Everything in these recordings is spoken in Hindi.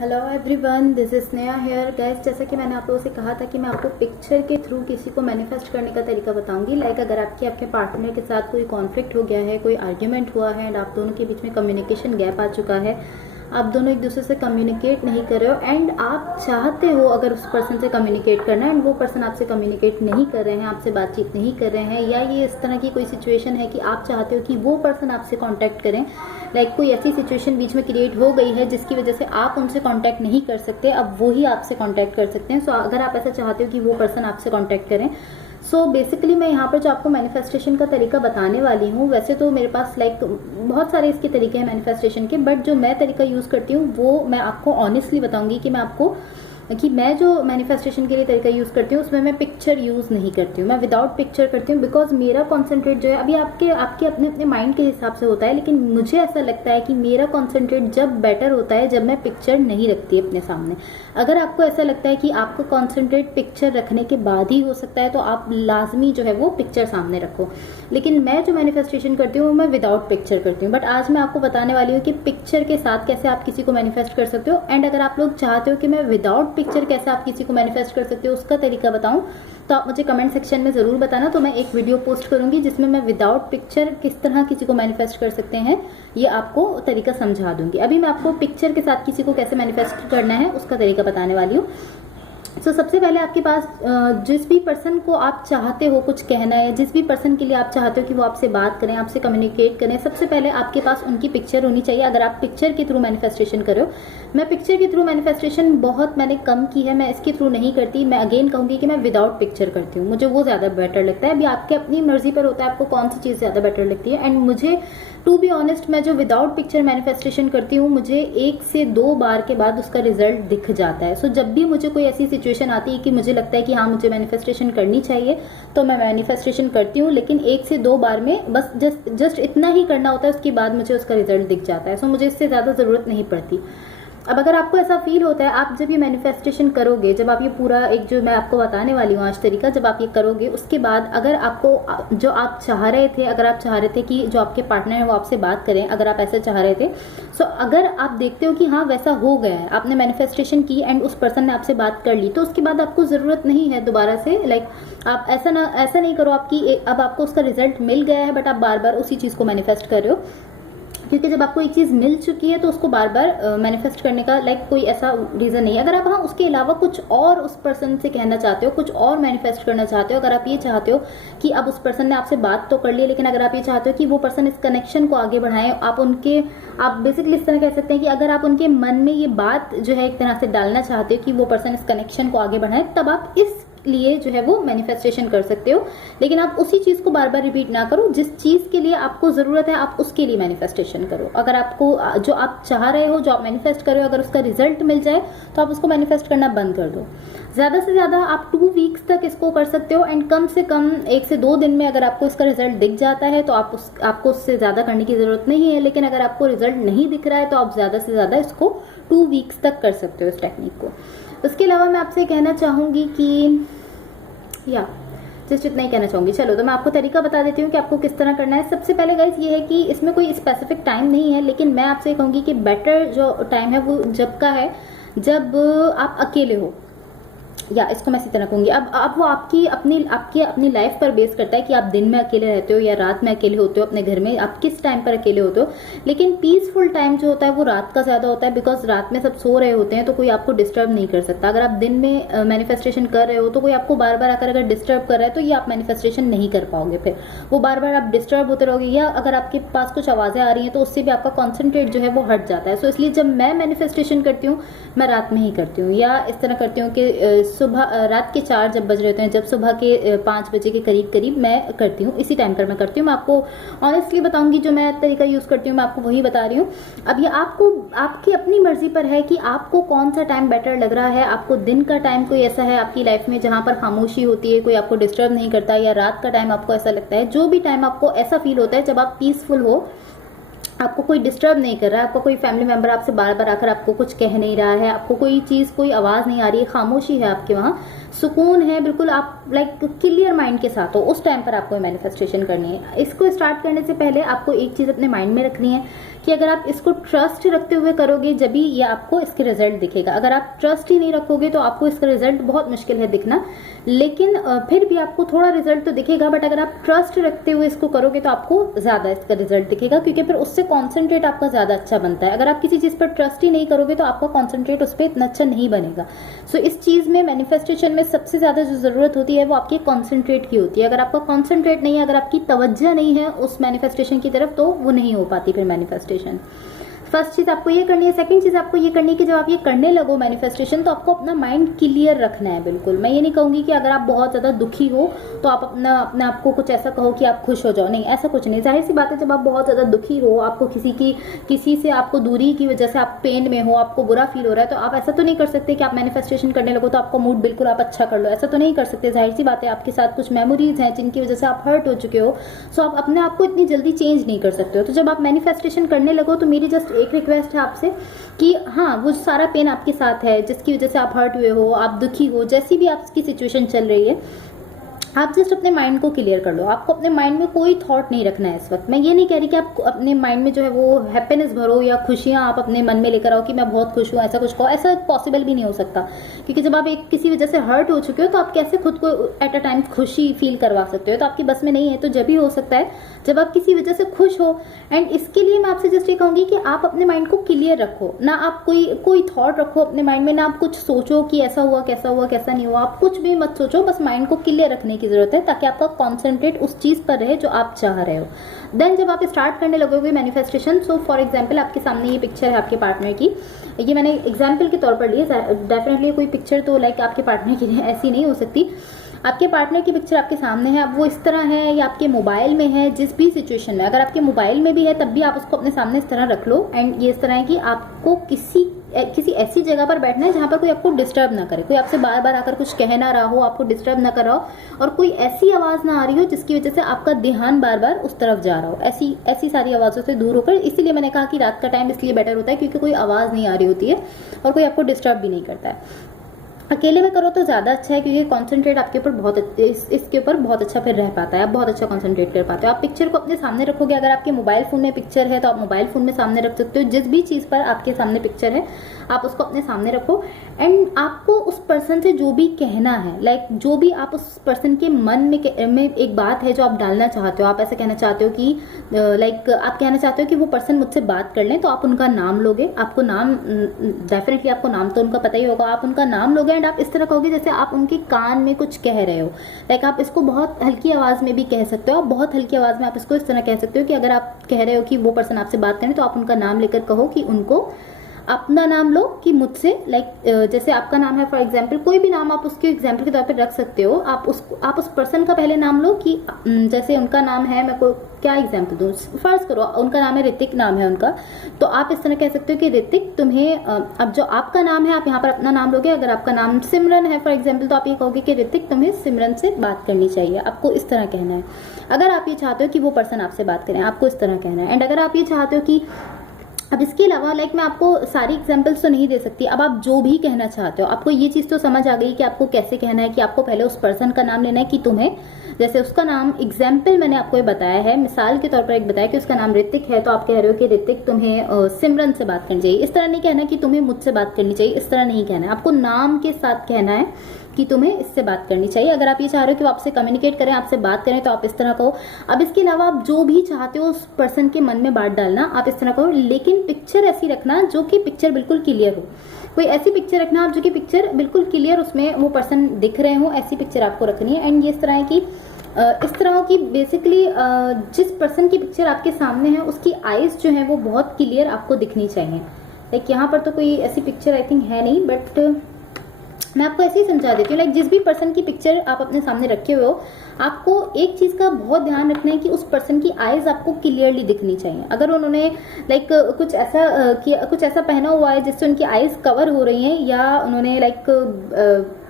Hello everyone, this is Sneha hair guys. जैसा कि मैंने आप लोगों से कहा था कि मैं आपको पिक्चर के थ्रू किसी को मैनिफेस्ट करने का तरीका बताऊंगी। लाइक अगर आपके पार्टनर के साथ कोई कॉन्फ्लिक्ट हो गया है, कोई आर्ग्यूमेंट हुआ है एंड आप दोनों के बीच में कम्युनिकेशन गैप आ चुका है, आप दोनों एक दूसरे से कम्युनिकेट नहीं कर रहे हो एंड आप चाहते हो अगर उस पर्सन से कम्युनिकेट करना एंड वो पर्सन आपसे कम्युनिकेट नहीं कर रहे हैं, आपसे बातचीत नहीं कर रहे हैं, या ये इस तरह की कोई सिचुएशन है कि आप चाहते हो कि वो पर्सन आपसे कांटेक्ट करें। लाइक कोई ऐसी सिचुएशन बीच में क्रिएट हो गई है जिसकी वजह से आप उनसे कांटेक्ट नहीं कर सकते, अब वो ही आपसे कांटेक्ट कर सकते हैं। सो अगर आप ऐसा चाहते हो कि वो पर्सन आपसे कांटेक्ट करें, सो बेसिकली मैं यहाँ पर जो आपको मैनिफेस्टेशन का तरीका बताने वाली हूँ, वैसे तो मेरे पास लाइक बहुत सारे इसके तरीके हैं मैनिफेस्टेशन के, बट जो मैं तरीका यूज़ करती हूँ वो मैं आपको ऑनेस्टली बताऊंगी कि मैं जो मैनिफेस्टेशन के लिए तरीका यूज़ करती हूँ उसमें मैं पिक्चर यूज़ नहीं करती हूँ, मैं विदाउट पिक्चर करती हूँ। बिकॉज मेरा कॉन्सेंट्रेट जो है अभी आपके आपके अपने अपने माइंड के हिसाब से होता है, लेकिन मुझे ऐसा लगता है कि मेरा कॉन्सेंट्रेट जब बेटर होता है जब मैं पिक्चर नहीं रखती अपने सामने। अगर आपको ऐसा लगता है कि आपको कॉन्सेंट्रेट पिक्चर रखने के बाद ही हो सकता है तो आप लाजमी जो है वो पिक्चर सामने रखो, लेकिन मैं जो मैनिफेस्टेशन करती हूँ मैं विदाउट पिक्चर करती हूँ। बट आज मैं आपको बताने वाली हूँ कि पिक्चर के साथ कैसे आप किसी को मैनिफेस्ट कर सकते हो। एंड अगर आप लोग चाहते हो कि मैं विदाउट पिक्चर कैसे आप किसी को मैनिफेस्ट कर सकते हो उसका तरीका बताऊं, तो आप मुझे कमेंट सेक्शन में ज़रूर बताना, तो मैं एक वीडियो पोस्ट करूंगी जिसमें मैं विदाउट पिक्चर किस तरह किसी को मैनिफेस्ट कर सकते हैं ये आपको तरीका समझा दूंगी। अभी मैं आपको पिक्चर के साथ किसी को कैसे मैनिफेस्ट करना है उसका तरीका बताने वाली हूँ। सो सबसे पहले आपके पास जिस भी पर्सन को आप चाहते हो कुछ कहना है, जिस भी पर्सन के लिए आप चाहते हो कि वो आपसे बात करें, आपसे कम्युनिकेट करें, सबसे पहले आपके पास उनकी पिक्चर होनी चाहिए। अगर आप पिक्चर के थ्रू मैनिफेस्टेशन करो, मैं पिक्चर के थ्रू मैनिफेस्टेशन बहुत मैंने कम की है, मैं इसके थ्रू नहीं करती। मैं अगेन कहूँगी कि मैं विदाउट पिक्चर करती हूँ, मुझे वो ज़्यादा बेटर लगता है। अभी आपके अपनी मर्जी पर होता है आपको कौन सी चीज़ ज़्यादा बेटर लगती है। एंड मुझे टू बी ऑनेस्ट मैं जो विदाउट पिक्चर मैनिफेस्टेशन करती हूँ मुझे 1 से 2 बार के बाद उसका रिजल्ट दिख जाता है। सो जब भी मुझे कोई ऐसी सिचुएशन आती है कि मुझे लगता है कि हाँ मुझे मैनिफेस्टेशन करनी चाहिए तो मैं मैनिफेस्टेशन करती हूँ, लेकिन 1 से 2 बार में बस जस्ट इतना ही करना होता है, उसके बाद मुझे उसका रिजल्ट दिख जाता है। सो मुझे इससे ज़्यादा ज़रूरत नहीं पड़ती। अब अगर आपको ऐसा फील होता है, आप जब ये मैनिफेस्टेशन करोगे, जब आप ये पूरा एक जो मैं आपको बताने वाली हूँ आज तरीका, जब आप ये करोगे उसके बाद अगर आपको जो आप चाह रहे थे, अगर आप चाह रहे थे कि जो आपके पार्टनर है वो आपसे बात करें, अगर आप ऐसा चाह रहे थे, सो अगर आप देखते हो कि हाँ वैसा हो गया है, आपने मैनिफेस्टेशन की एंड उस पर्सन ने आपसे बात कर ली, तो उसके बाद आपको ज़रूरत नहीं है दोबारा से लाइक आप ऐसा नहीं करो आपकी अब आपको उसका रिजल्ट मिल गया है बट आप बार बार उसी चीज़ को मैनिफेस्ट कर रहे हो, क्योंकि जब आपको एक चीज़ मिल चुकी है तो उसको बार बार मैनिफेस्ट करने का लाइक कोई ऐसा रीज़न नहीं है। अगर आप हाँ उसके अलावा कुछ और उस पर्सन से कहना चाहते हो, कुछ और मैनिफेस्ट करना चाहते हो, अगर आप ये चाहते हो कि अब उस पर्सन ने आपसे बात तो कर ली, लेकिन अगर आप ये चाहते हो कि वो पर्सन इस कनेक्शन को आगे बढ़ाएं, आप बेसिकली इस तरह कह सकते हैं कि अगर आप उनके मन में ये बात जो है एक तरह से डालना चाहते हो कि वो पर्सन इस कनेक्शन को आगे बढ़ाए, तब आप इस लिए जो है वो मैनिफेस्टेशन कर सकते हो। लेकिन आप उसी चीज़ को बार बार रिपीट ना करो, जिस चीज़ के लिए आपको ज़रूरत है आप उसके लिए मैनिफेस्टेशन करो। अगर आपको जो आप चाह रहे हो, जो आप मैनिफेस्ट कर रहे हो, अगर उसका रिजल्ट मिल जाए तो आप उसको मैनिफेस्ट करना बंद कर दो। ज़्यादा से ज़्यादा आप 2 वीक्स तक इसको कर सकते हो एंड कम से कम 1 से 2 दिन में अगर आपको इसका रिजल्ट दिख जाता है तो आपको उससे ज़्यादा करने की ज़रूरत नहीं है। लेकिन अगर आपको रिजल्ट नहीं दिख रहा है तो आप ज़्यादा से ज़्यादा इसको 2 वीक्स तक कर सकते हो इस टेक्निक को। उसके अलावा मैं आपसे कहना चाहूँगी कि जस्ट इतना ही कहना चाहूँगी। चलो तो मैं आपको तरीका बता देती हूँ कि आपको किस तरह करना है। सबसे पहले गाइस ये है कि इसमें कोई स्पेसिफिक टाइम नहीं है, लेकिन मैं आपसे कहूँगी कि बेटर जो टाइम है वो जब का है जब आप अकेले हो, या इसको मैं इसी तरह कहूँगी। अब वो आपकी अपनी लाइफ पर बेस करता है कि आप दिन में अकेले रहते हो या रात में अकेले होते हो अपने घर में, आप किस टाइम पर अकेले होते हो। लेकिन पीसफुल टाइम जो होता है वो रात का ज़्यादा होता है, बिकॉज रात में सब सो रहे होते हैं तो कोई आपको डिस्टर्ब नहीं कर सकता। अगर आप दिन में मैनिफेस्टेशन कर रहे हो तो कोई आपको बार बार आकर अगर डिस्टर्ब कर रहा है तो ये आप मैनिफेस्टेशन नहीं कर पाओगे, फिर वो बार बार आप डिस्टर्ब होते रहोगे, या अगर आपके पास कुछ आवाज़ें आ रही हैं तो उससे भी आपका कॉन्सेंट्रेट जो है वो हट जाता है। सो इसलिए जब मैं मैनिफेस्टेशन करती हूँ मैं रात में ही करती हूँ, या इस तरह करती हूँ कि रात के 4 जब बज रहे होते हैं, जब सुबह के 5 बजे के करीब मैं करती हूँ, इसी टाइम पर मैं करती हूँ। मैं आपको ऑनेस्टली बताऊंगी जो मैं तरीका यूज़ करती हूँ मैं आपको वही बता रही हूँ। अब ये आपकी अपनी मर्जी पर है कि आपको कौन सा टाइम बेटर लग रहा है। आपको दिन का टाइम कोई ऐसा है आपकी लाइफ में जहाँ पर खामोशी होती है, कोई आपको डिस्टर्ब नहीं करता, या रात का टाइम आपको ऐसा लगता है, जो भी टाइम आपको ऐसा फील होता है जब आप पीसफुल हो आपको कोई डिस्टर्ब नहीं कर रहा है, आपका कोई फैमिली मेंबर आपसे बार बार आकर आपको कुछ कह नहीं रहा है, आपको कोई चीज़ कोई आवाज़ नहीं आ रही है, खामोशी है आपके वहाँ, सुकून है, बिल्कुल आप लाइक क्लियर माइंड के साथ हो, उस टाइम पर आपको मैनिफेस्टेशन करनी है। इसको स्टार्ट करने से पहले आपको एक चीज़ अपने माइंड में रखनी है कि अगर आप इसको ट्रस्ट रखते हुए करोगे जब भी ये आपको इसके रिजल्ट दिखेगा। अगर आप ट्रस्ट ही नहीं रखोगे तो आपको इसका रिजल्ट बहुत मुश्किल है दिखना, लेकिन फिर भी आपको थोड़ा रिजल्ट तो दिखेगा। बट अगर आप ट्रस्ट रखते हुए इसको करोगे तो आपको ज़्यादा इसका रिजल्ट दिखेगा, क्योंकि फिर उससे कॉन्सेंट्रेट आपका ज़्यादा अच्छा बनता है। अगर आप किसी चीज़ पर ट्रस्ट ही नहीं करोगे तो आपका कॉन्सेंट्रेट उस पर इतना अच्छा नहीं बनेगा। सो इस चीज़ में मैनिफेस्टेशन में सबसे ज़्यादा जो ज़रूरत होती है वो आपके कॉन्सेंट्रेट की होती है। अगर आपका कॉन्सेंट्रेट नहीं है, अगर आपकी तवज्जो नहीं है उस मैनिफेस्टेशन की तरफ, तो वो नहीं हो पाती फिर मैनिफेस्टेशन। फर्स्ट चीज़ आपको ये करनी है। सेकंड चीज़ आपको ये करनी है कि जब आप ये करने लगो मैनिफेस्टेशन, तो आपको अपना माइंड क्लियर रखना है बिल्कुल। मैं ये नहीं कहूँगी कि अगर आप बहुत ज़्यादा दुखी हो तो आप अपने आप को कुछ ऐसा कहो कि आप खुश हो जाओ, नहीं, ऐसा कुछ नहीं। जाहिर सी बात है, जब आप बहुत ज़्यादा दुखी हो, आपको किसी से आपको दूरी की वजह से आप पेन में हो, आपको बुरा फील हो रहा है, तो आप ऐसा तो नहीं कर सकते कि आप मैनिफेस्टेशन करने लगो तो आपको मूड बिल्कुल आप अच्छा कर लो, ऐसा तो नहीं कर सकते। जाहिर सी बात है, आपके साथ कुछ मेमोरीज हैं जिनकी वजह से आप हर्ट हो चुके हो, सो आप अपने आप को इतनी जल्दी चेंज नहीं कर सकते हो। तो जब आप मैनिफेस्टेशन करने लगो तो मेरी जस्ट एक रिक्वेस्ट है आपसे कि हाँ, वो सारा पेन आपके साथ है जिसकी वजह से आप हर्ट हुए हो, आप दुखी हो, जैसी भी आपकी सिचुएशन चल रही है, आप जस्ट अपने माइंड को क्लियर कर लो। आपको अपने माइंड में कोई थॉट नहीं रखना है इस वक्त। मैं ये नहीं कह रही कि आप अपने माइंड में जो है वो हैप्पीनेस भरो या खुशियां आप अपने मन में लेकर आओ कि मैं बहुत खुश हूँ, ऐसा कुछ कहो, ऐसा पॉसिबल भी नहीं हो सकता। क्योंकि जब आप एक किसी वजह से हर्ट हो चुके हो तो आप कैसे खुद को एट अ टाइम खुशी फील करवा सकते हो, तो आपकी बस में नहीं है। तो जब भी हो सकता है जब आप किसी वजह से खुश हो। एंड इसके लिए मैं आपसे जस्ट ये कहूँगी कि आप अपने माइंड को क्लियर रखो ना, आप कोई थॉट रखो अपने माइंड में, ना आप कुछ सोचो कि ऐसा हुआ कैसा नहीं हुआ, आप कुछ भी मत सोचो, बस माइंड को क्लियर रखने की जरूरत है ताकि आपका कॉन्सेंट्रेट उस चीज पर रहे जो आप चाह रहे हो। देन जब आप स्टार्ट करने लगोगे मैनिफेस्टेशन, सो फॉर एग्जांपल आपके सामने ये पिक्चर है आपके पार्टनर की, ये मैंने एग्जांपल के तौर पर ली है, डेफिनेटली कोई पिक्चर तो लाइक आपके पार्टनर की ऐसी नहीं हो सकती। आपके पार्टनर की पिक्चर आपके सामने है, अब वो इस तरह है या आपके मोबाइल में है, जिस भी सिचुएशन में, अगर आपके मोबाइल में भी है तब भी आप उसको अपने सामने इस तरह रख लो। एंड ये इस तरह है कि आपको किसी ऐसी जगह पर बैठना है जहाँ पर कोई आपको डिस्टर्ब ना करे, कोई आपसे बार बार आकर कुछ कह ना रहा हो, आपको डिस्टर्ब ना कर रहा हो, और कोई ऐसी आवाज़ ना आ रही हो जिसकी वजह से आपका ध्यान बार बार उस तरफ जा रहा हो। ऐसी सारी आवाज़ों से दूर होकर, इसीलिए मैंने कहा कि रात का टाइम इसलिए बेटर होता है क्योंकि कोई आवाज़ नहीं आ रही होती है और कोई आपको डिस्टर्ब भी नहीं करता है। अकेले में करो तो ज़्यादा अच्छा है क्योंकि कॉन्सेंट्रेट आपके ऊपर इसके ऊपर बहुत अच्छा फिर रह पाता है, आप बहुत अच्छा कॉन्सेंट्रेट कर पाते हो। आप पिक्चर को अपने सामने रखोगे, अगर आपके मोबाइल फ़ोन में पिक्चर है तो आप मोबाइल फ़ोन में सामने रख सकते हो, जिस भी चीज़ पर आपके सामने पिक्चर है आप उसको अपने सामने रखो। एंड आपको उस पर्सन से जो भी कहना है, लाइक जो भी आप उस पर्सन के मन में एक बात है जो आप डालना चाहते हो, आप ऐसा कहना चाहते हो कि लाइक आप कहना चाहते हो कि वो पर्सन मुझसे बात कर लें, तो आप उनका नाम लोगे। आपको नाम डेफिनेटली आपको नाम तो उनका पता ही होगा, आप उनका नाम लोगे एंड आप इस तरह कहोगे जैसे आप उनके कान में कुछ कह रहे हो। लाइक आप इसको बहुत हल्की आवाज़ में भी कह सकते हो, बहुत हल्की आवाज़ में आप इसको इस तरह कह सकते हो कि अगर आप कह रहे हो कि वो पर्सन आपसे बात करें तो आप उनका नाम लेकर कहो कि उनको अपना नाम लो कि मुझसे, लाइक जैसे आपका नाम है फॉर एग्जांपल, कोई भी नाम आप उसके एग्जांपल के तौर पे रख सकते हो। आप उस पर्सन का पहले नाम लो कि जैसे उनका नाम है, मैं को क्या एग्जांपल दूँ, फर्ज करो उनका नाम है ऋतिक, नाम है उनका, तो आप इस तरह कह सकते हो कि ऋतिक तुम्हें, अब जो आपका नाम है आप यहाँ पर अपना नाम लोगे। अगर आपका नाम सिमरन है फॉर एग्जाम्पल, तो आप ये कहोगे कि ऋतिक तुम्हें सिमरन से बात करनी चाहिए, आपको इस तरह कहना है। अगर आप ये चाहते हो कि वो पर्सन आपसे बात करें, आपको इस तरह कहना है। एंड अगर आप ये चाहते हो कि, अब इसके अलावा लाइक मैं आपको सारी एग्जांपल्स तो नहीं दे सकती, अब आप जो भी कहना चाहते हो, आपको ये चीज़ तो समझ आ गई कि आपको कैसे कहना है, कि आपको पहले उस पर्सन का नाम लेना है कि तुम्हें, जैसे उसका नाम एग्जाम्पल मैंने आपको ये बताया है, मिसाल के तौर पर एक बताया कि उसका नाम ऋतिक है, तो आप कह रहे हो कि ऋतिक तुम्हें सिमरन से बात करनी चाहिए। इस तरह नहीं कहना कि तुम्हें मुझसे बात करनी चाहिए, इस तरह नहीं कहना है, आपको नाम के साथ कहना है कि तुम्हें इससे बात करनी चाहिए। अगर आप ये चाह रहे हो कि वो आपसे कम्युनिकेट करें, आपसे बात करें, तो आप इस तरह कहो। अब इसके अलावा आप जो भी चाहते हो उस पर्सन के मन में बात डालना, आप इस तरह कहो, लेकिन पिक्चर ऐसी रखना जो कि पिक्चर बिल्कुल क्लियर हो। कोई ऐसी पिक्चर रखना आप जो कि पिक्चर बिल्कुल क्लियर, उसमें वो पर्सन दिख रहे हो, ऐसी पिक्चर आपको रखनी है। एंड ये इस तरह है कि इस तरह की बेसिकली जिस पर्सन की पिक्चर आपके सामने है उसकी आईज जो है वो बहुत क्लियर आपको दिखनी चाहिए। लाइक यहाँ पर तो कोई ऐसी पिक्चर आई थिंक है नहीं, बट मैं आपको ऐसे ही समझा देती हूँ। लाइक जिस भी पर्सन की पिक्चर आप अपने सामने रखे हुए हो, आपको एक चीज़ का बहुत ध्यान रखना है कि उस पर्सन की आईज आपको क्लियरली दिखनी चाहिए। अगर उन्होंने लाइक कुछ ऐसा पहना हुआ है जिससे उनकी आईज कवर हो रही हैं, या उन्होंने लाइक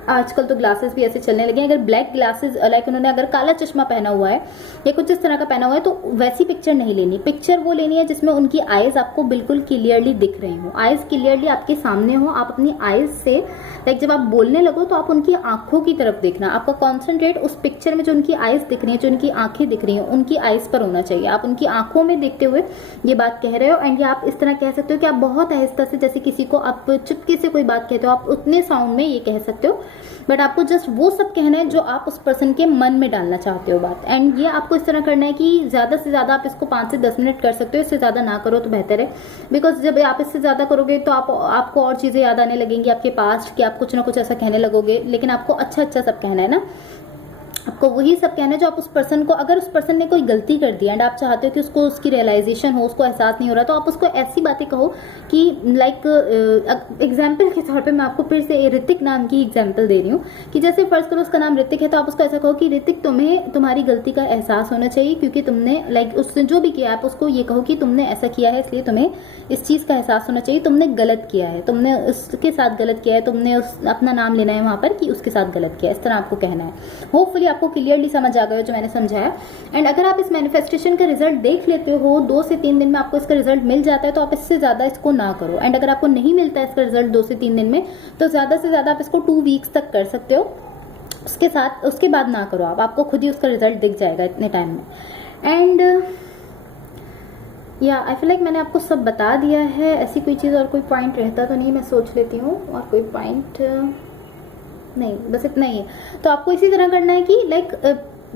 आजकल तो ग्लासेस भी ऐसे चलने लगे हैं, अगर ब्लैक ग्लासेस लाइक उन्होंने अगर काला चश्मा पहना हुआ है या कुछ इस तरह का पहना हुआ है, तो वैसी पिक्चर नहीं लेनी। पिक्चर वो लेनी है जिसमें उनकी आईज आपको बिल्कुल क्लियरली दिख रही हो, आईज क्लियरली आपके सामने हो। आप अपनी आईज से लाइक जब आप बोलने लगो तो आप उनकी आंखों की तरफ देखना, आपका कॉन्सेंट्रेट उस पिक्चर में जो उनकी आईज दिख रही है, जो उनकी आंखें दिख रही हैं, उनकी आईज पर होना चाहिए। आप उनकी आंखों में देखते हुए ये बात कह रहे हो। एंड ये आप इस तरह कह सकते हो कि आप बहुत आहिस्ता से, जैसे किसी को आप चुपके से कोई बात कहते हो, आप उतने साउंड में ये कह सकते हो, बट आपको जस्ट वो सब कहना है जो आप उस पर्सन के मन में डालना चाहते हो बात। एंड ये आपको इस तरह करना है कि ज़्यादा से ज़्यादा आप इसको 5 से 10 मिनट कर सकते हो, इससे ज़्यादा ना करो तो बेहतर है। बिकॉज जब आप इससे ज़्यादा करोगे तो आपको और चीज़ें याद आने लगेंगी आपके पास्ट कि आप कुछ ना कुछ ऐसा कहने लगोगे, लेकिन आपको अच्छा अच्छा सब कहना है ना, आपको वही सब कहना है जो आप उस पर्सन को, अगर उस पर्सन ने कोई गलती कर दी एंड आप चाहते हो कि उसको उसकी रियलाइजेशन हो, उसको एहसास नहीं हो रहा, तो आप उसको ऐसी बातें कहो कि लाइक एग्जाम्पल के तौर पे मैं आपको फिर से ऋतिक नाम की एग्जाम्पल दे रही हूँ कि जैसे फर्ज करो उसका नाम ऋतिक है, तो आप उसको ऐसा कहो कि ऋतिक तुम्हें तुम्हारी गलती का एहसास होना चाहिए, क्योंकि तुमने लाइक उसने जो भी किया, आप उसको ये कहो कि तुमने ऐसा किया है इसलिए तुम्हें इस चीज़ का एहसास होना चाहिए, तुमने गलत किया है, तुमने उसके साथ गलत किया है, तुमने अपना नाम लेना है वहाँ पर कि उसके साथ गलत किया है, इस तरह आपको कहना है। होपफुली आपको क्लियरली समझ आ गया जो मैंने समझाया। एंड अगर आप इस मैनिफेस्टेशन का रिजल्ट देख लेते हो 2 से 3 दिन में आपको इसका रिजल्ट मिल जाता है, तो आप इससे ज़्यादा इसको ना करो। एंड अगर आपको नहीं मिलता है इसका रिजल्ट 2 से 3 दिन में, तो ज़्यादा से ज़्यादा आप इसको 2 वीक्स तक कर सकते हो, उसके बाद ना करो आप, आपको खुद ही उसका रिजल्ट दिख जाएगा इतने टाइम में। एंड या आई फील लाइक मैंने आपको सब बता दिया है। ऐसी कोई चीज़ और कोई पॉइंट रहता तो नहीं, मैं सोच लेती हूँ और कोई पॉइंट नहीं, बस इतना ही है। तो आपको इसी तरह करना है कि लाइक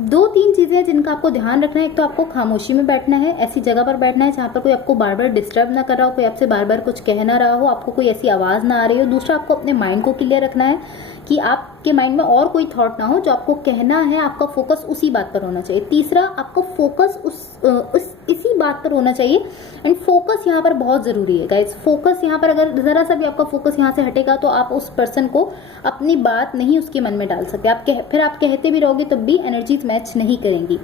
2-3 चीज़ें हैं जिनका आपको ध्यान रखना है। एक तो आपको खामोशी में बैठना है, ऐसी जगह पर बैठना है जहाँ पर कोई आपको बार बार डिस्टर्ब ना कर रहा हो, कोई आपसे बार बार कुछ कह ना रहा हो, आपको कोई ऐसी आवाज़ ना आ रही हो। दूसरा, आपको अपने माइंड को क्लियर रखना है कि आपके माइंड में और कोई थॉट ना हो, जो आपको कहना है आपका फोकस उसी बात पर होना चाहिए। तीसरा, आपको फोकस इसी बात पर होना चाहिए। एंड फोकस यहाँ पर बहुत ज़रूरी है गाइस। फोकस यहाँ पर अगर ज़रा सा भी आपका फोकस यहाँ से हटेगा तो आप उस पर्सन को अपनी बात नहीं उसके मन में डाल सकते। फिर आप कहते भी रहोगे तब भी एनर्जीज मैच नहीं करेंगी।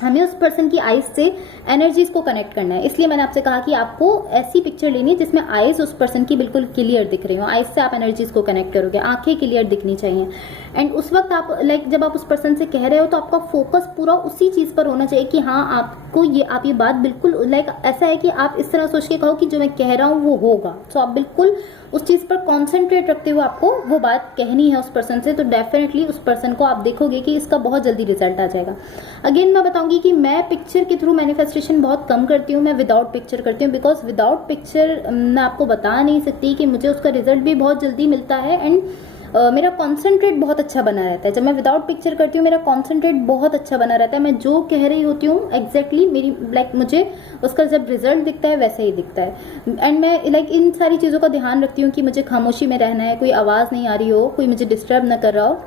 हमें उस पर्सन की आईज से एनर्जीज को कनेक्ट करना है। इसलिए मैंने आपसे कहा कि आपको ऐसी पिक्चर लेनी है जिसमें आईज उस पर्सन की बिल्कुल क्लियर दिख रही हो। आईज से आप एनर्जीज को कनेक्ट करोगे, आंखें क्लियर दिखनी चाहिए। एंड उस वक्त आप लाइक जब आप उस पर्सन से कह रहे हो तो आपका फोकस पूरा उसी चीज़ पर होना चाहिए कि हाँ आपको आप ये बात बिल्कुल लाइक ऐसा है कि आप इस तरह सोच के कहो कि जो मैं कह रहा हूँ वो होगा। तो आप बिल्कुल उस चीज़ पर कॉन्सेंट्रेट रखते हुए आपको वो बात कहनी है उस पर्सन से, तो डेफिनेटली उस पर्सन को आप देखोगे कि इसका बहुत जल्दी रिजल्ट आ जाएगा। अगेन मैं बताऊंगी कि मैं पिक्चर के थ्रू मैनिफेस्टेशन बहुत कम करती हूँ, मैं विदाउट पिक्चर करती हूँ। बिकॉज विदाउट पिक्चर मैं आपको बता नहीं सकती कि मुझे उसका रिजल्ट भी बहुत जल्दी मिलता है। एंड मेरा कॉन्सेंट्रेट बहुत अच्छा बना रहता है। जब मैं विदाउट पिक्चर करती हूँ मेरा कॉन्सेंट्रेट बहुत अच्छा बना रहता है। मैं जो कह रही होती हूँ एग्जैक्टली मेरी लाइक मुझे उसका जब रिजल्ट दिखता है वैसे ही दिखता है। एंड मैं लाइक इन सारी चीज़ों का ध्यान रखती हूँ कि मुझे खामोशी में रहना है, कोई आवाज़ नहीं आ रही हो, कोई मुझे डिस्टर्ब ना कर रहा हो,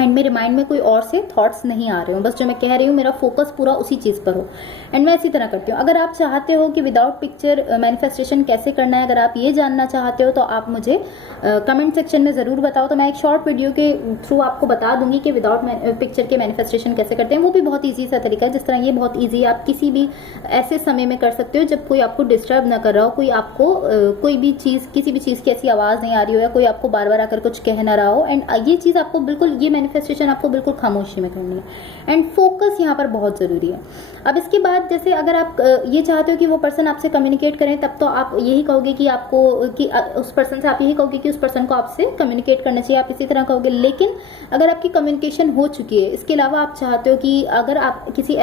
एंड मेरे माइंड में कोई और से थॉट्स नहीं आ रहे हो, बस जो मैं कह रही हूँ मेरा फोकस पूरा उसी चीज़ पर हो। एंड मैं इसी तरह करती हूँ। अगर आप चाहते हो कि विदाउट पिक्चर मैनिफेस्टेशन कैसे करना है, अगर आप ये जानना चाहते हो तो आप मुझे कमेंट सेक्शन में ज़रूर बताओ, तो मैं एक शॉर्ट वीडियो के थ्रू आपको बता दूंगी कि विदाउट पिक्चर के मैनिफेस्टेशन कैसे करते हैं। वो भी बहुत ईजी सा तरीका है। जिस तरह ये बहुत ईजी है, आप किसी भी ऐसे समय में कर सकते हो जब कोई आपको डिस्टर्ब ना कर रहा हो, कोई आपको कोई भी चीज़ किसी भी चीज़ की ऐसी आवाज़ नहीं आ रही हो, या कोई आपको बार बार आकर कुछ कह ना रहा हो। एंड ये चीज़ आपको बिल्कुल, ये मैनिफेस्टेशन आपको बिल्कुल खामोशी में करनी है। एंड फोकस यहाँ पर बहुत ज़रूरी है। अब इसके बाद जैसे अगर आप ये चाहते हो कि वो पर्सन आपसे कम्युनिकेट करें, तब तो आप यही कहोगे कि आपको कि उस पर्सन से आप यही कहोगे कि उस पर्सन को आपसे कम्युनिकेट करना चाहिए, आप इसी तरह कहोगे। लेकिन अगर आपकी कम्युनिकेशन हो चुकी है, इसके अलावा आप चाहते हो कि अगर आप किसी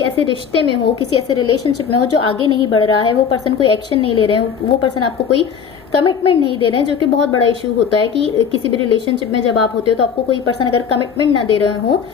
ऐसे रिश्ते में हो, किसी ऐसे रिलेशनशिप में हो जो आगे नहीं बढ़ रहा है, वो पर्सन कोई एक्शन नहीं ले रहे हो, वो पर्सन आपको कोई कमिटमेंट नहीं दे रहे हैं, जो कि बहुत बड़ा इशू होता है कि किसी भी रिलेशनशिप में जब आप होते हो तो आपको कोई पर्सन अगर कमिटमेंट ना दे रहे हो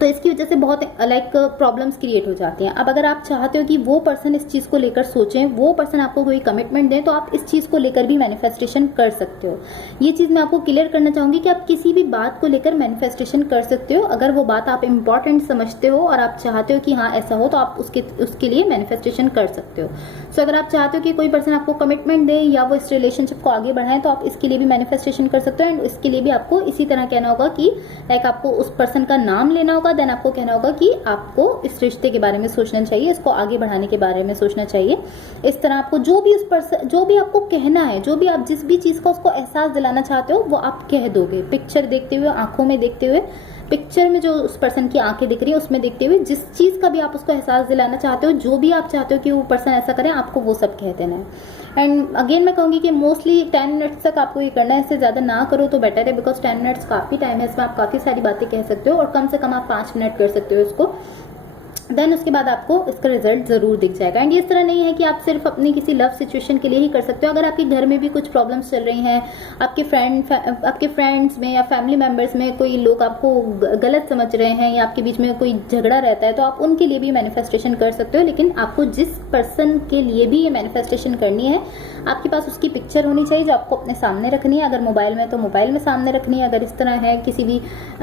तो इसकी वजह से बहुत लाइक प्रॉब्लम्स क्रिएट हो जाती हैं। अब अगर आप चाहते हो कि वो पर्सन इस चीज़ को लेकर सोचें, वो पर्सन आपको कोई कमिटमेंट दें, तो आप इस चीज़ को लेकर भी मैनिफेस्टेशन कर सकते हो। ये चीज़ मैं आपको क्लियर करना चाहूँगी कि आप किसी भी बात को लेकर मैनिफेस्टेशन कर सकते हो। अगर वो बात आप इंपॉर्टेंट समझते हो और आप चाहते हो कि हाँ ऐसा हो, तो आप उसके लिए मैनिफेस्टेशन कर सकते हो। सो अगर आप चाहते हो कि कोई पर्सन आपको कमिटमेंट दे या वो इस रिलेशनशिप को आगे बढ़ाएं, तो आप इसके लिए भी मैनिफेस्टेशन कर सकते हो। एंड इसके लिए भी आपको इसी तरह कहना होगा कि लाइक आपको उस पर्सन का नाम लेना होगा, होगा देन आपको कहना होगा कि आपको इस रिश्ते के बारे में सोचना चाहिए, इसको आगे बढ़ाने के बारे में सोचना चाहिए। इस तरह आपको जो भी आपको कहना है, जो भी आप जिस भी चीज़ का उसको एहसास दिलाना चाहते हो वो आप कह दोगे, पिक्चर देखते हुए, आंखों में देखते हुए, पिक्चर में जो उस पर्सन की आंखें दिख रही है उसमें देखते हुए जिस चीज़ का भी आप उसको एहसास दिलाना चाहते हो, जो भी आप चाहते हो कि वो पर्सन ऐसा करे, आपको वो सब कह देना है। एंड अगेन मैं कहूँगी कि मोस्टली 10 मिनट्स तक आपको ये करना है, इससे ज़्यादा ना करो तो बेटर है, बिकॉज 10 मिनट्स काफ़ी टाइम है, इसमें आप काफ़ी सारी बातें कह सकते हो और कम से कम आप 5 मिनट कर सकते हो इसको। देन उसके बाद आपको इसका रिजल्ट ज़रूर दिख जाएगा। एंड इस तरह नहीं है कि आप सिर्फ अपनी किसी लव सिचुएशन के लिए ही कर सकते हो। अगर आपके घर में भी कुछ प्रॉब्लम्स चल रही हैं, आपके फ्रेंड्स में या फैमिली मेम्बर्स में कोई लोग आपको गलत समझ रहे हैं या आपके बीच में कोई झगड़ा रहता है, तो आप उनके लिए भी मैनिफेस्टेशन कर सकते हो। लेकिन आपको जिस पर्सन के लिए भी ये मैनिफेस्टेशन करनी है, आपके पास उसकी पिक्चर होनी चाहिए जो आपको अपने सामने रखनी है। अगर मोबाइल में तो मोबाइल में सामने रखनी है, अगर इस तरह है किसी भी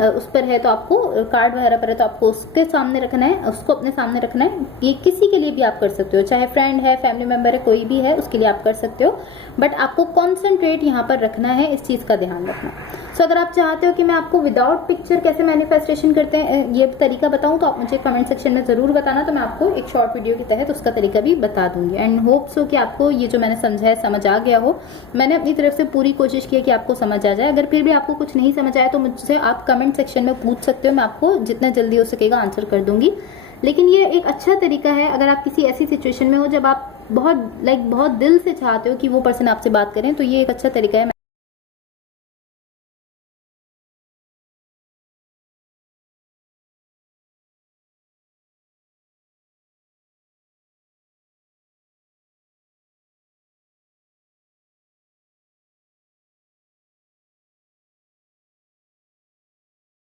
उस पर है तो आपको कार्ड वगैरह पर है तो आपको उसके सामने रखना है, उसको अपने सामने रखना है। ये किसी के लिए भी आप कर सकते हो, चाहे फ्रेंड है, फैमिली मेंबर है, कोई भी है, उसके लिए आप कर सकते हो। बट आपको कॉन्सेंट्रेट यहाँ पर रखना है, इस चीज़ का ध्यान रखना। सो अगर आप चाहते हो कि मैं आपको विदाउट पिक्चर कैसे मैनिफेस्टेशन करते हैं ये तरीका बताऊं, तो आप मुझे कमेंट सेक्शन में ज़रूर बताना, तो मैं आपको एक शॉर्ट वीडियो के तहत उसका तरीका भी बता दूंगी। एंड होप सो कि आपको ये जो मैंने समझा है समझ आ गया हो। मैंने अपनी तरफ से पूरी कोशिश की है कि आपको समझ आ जाए। अगर फिर भी आपको कुछ नहीं समझ आया तो मुझसे आप कमेंट सेक्शन में पूछ सकते हो, मैं आपको जितना जल्दी हो सकेगा आंसर कर दूंगी। लेकिन ये एक अच्छा तरीका है अगर आप किसी ऐसी सिचुएशन में हो जब आप बहुत बहुत दिल से चाहते हो कि वो पर्सन आपसे बात करें, तो ये एक अच्छा तरीका है।